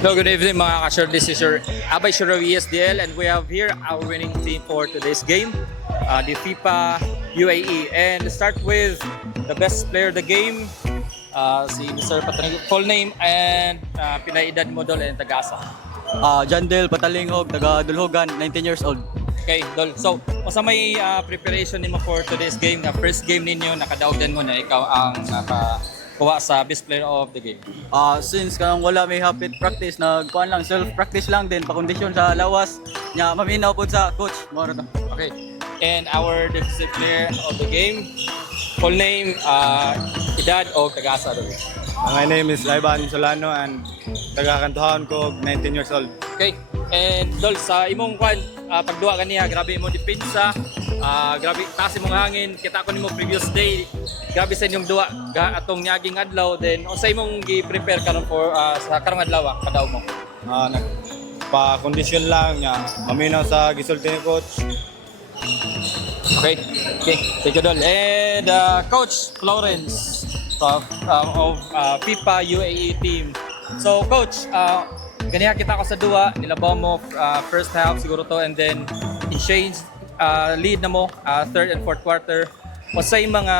Hello, good evening mga ka-sure. This is your Abay Shuro ESDL and we have here our winning team for today's game, the FIFA UAE. And start with the best player of the game, si Mr. Patrick, full name and pinaedad mo dol and tagasa. Jandel Patalingog, taga Dulhogan, 19 years old. Okay, dol. So, sa may preparation nimo for today's game, na first game ninyo, nakadaogdan mo na ikaw ang nakakuha sa best player of the game. Since kanang wala may hapit practice, nagkuhan lang, self-practice lang din, pa-condition sa lawas, nya maminaw po sa coach. Moro to. Okay. And our defensive player of the game, full name, edad o tagasa dol. My name is Ivan Solano and taga-Kantuhan ko, 19 years old. Okay. And dol sa imong pagduwa kaniya, grabe imong depensa, grabe taas imong hangin. Kita ko nimo previous day, grabe sa inyong duwa atong nyaging adlaw, then sa imong gi-prepare karon for sa karong adlaw kadaw mo. Pa-condition lang niya, maminaw sa gisulti ni coach. Okay. Okay. Thank you dol. And Coach Florence of FIFA UAE team. So coach, ganiya kita ko sa duwa, nilabaw mo first half siguro to, and then i-change lead na mo third and fourth quarter. O sa mga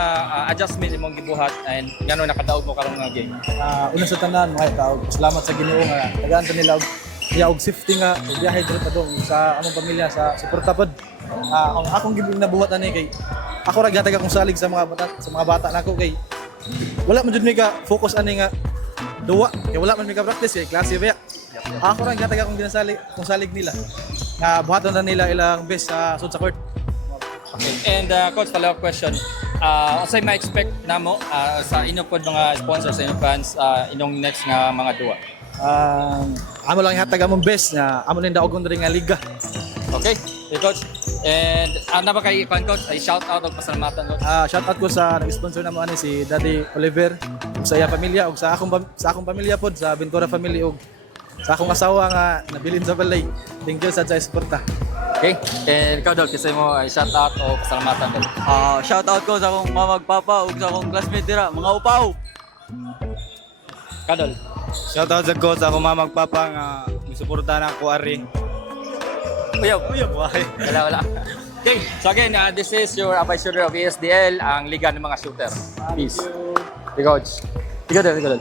adjustment imong gibuhat and ngano nakadaog mo karong nga game. Una sa tanan mga taog, salamat sa Ginoo nga tagaan ta nila og safety nga biyahe diri pa dong sa among pamilya sa suporta pod. Ang akong ginabuhat ani kay ako ra gatag akong salig sa mga bata nako kay wala man jud mi ka focus ani nga duwa kay wala man mi ka practice kay klase ba. Ako ra gatag akong ginasalig kung salig nila nga buhaton na nila ilang best sa sud sa court. Okay. And coach, follow-up question. Unsay ma-expect namo sa inyo pod mga sponsors sa inyong fans inong next nga mga duwa? Amo lang ihatag among best nga amo lang daogon diri nga liga. Okay, hey, coach. And ano ba kay coach? Ay shout out og pasalamatan coach. Shout out ko sa nag-sponsor namo ani si Daddy Oliver ug sa iya pamilya ug sa akong pamilya pod sa Ventura family ug sa akong asawa nga nabilin sa balay. Thank you sa suporta. Okay. And ikaw dol, kasi mo ay shout out o pasalamatan dol. Shout out ko sa akong mamagpapa ug sa akong classmate dira, mga upaw. Kadol. Shoutout sa coach, ako mamagpapa nga musuporta na ako ari. Uyaw. Why? Wala. Okay. So again, this is your Abay Shooter of ESDL, ang liga ng mga shooter. Peace. Hey, coach. Ikaw dol.